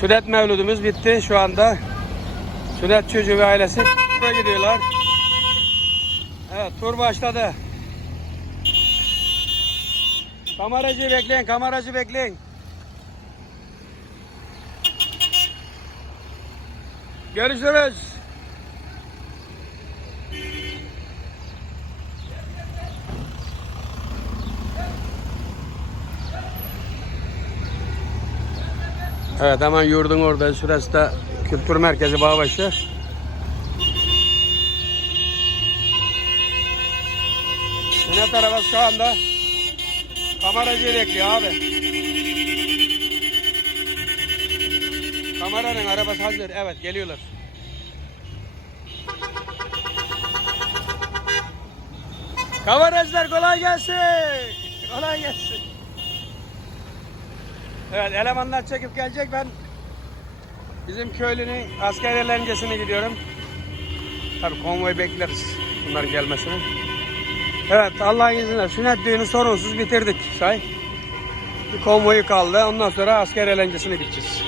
Sünnet mevludumuz bitti şu anda. Sünnet çocuğu ve ailesi buraya gidiyorlar. Evet tur başladı. Kameracı bekleyin, kameracı bekleyin. Görüşürüz. Evet hemen yurdun orada. Da kültür merkezi Bağbaşı. Sünnet arabası şu anda kameracıyı bekliyor abi. Kameranın arabası hazır. Evet geliyorlar. Kameracılar kolay gelsin. Kolay gelsin. Evet elemanlar çekip gelecek. Ben bizim köylünün asker eğlencesine gidiyorum. Tabii konvoy bekleriz bunların gelmesini. Evet Allah'ın izniyle sünnet düğünü sorunsuz bitirdik say. Bir konvoyu kaldı. Ondan sonra asker eğlencesine gideceğiz.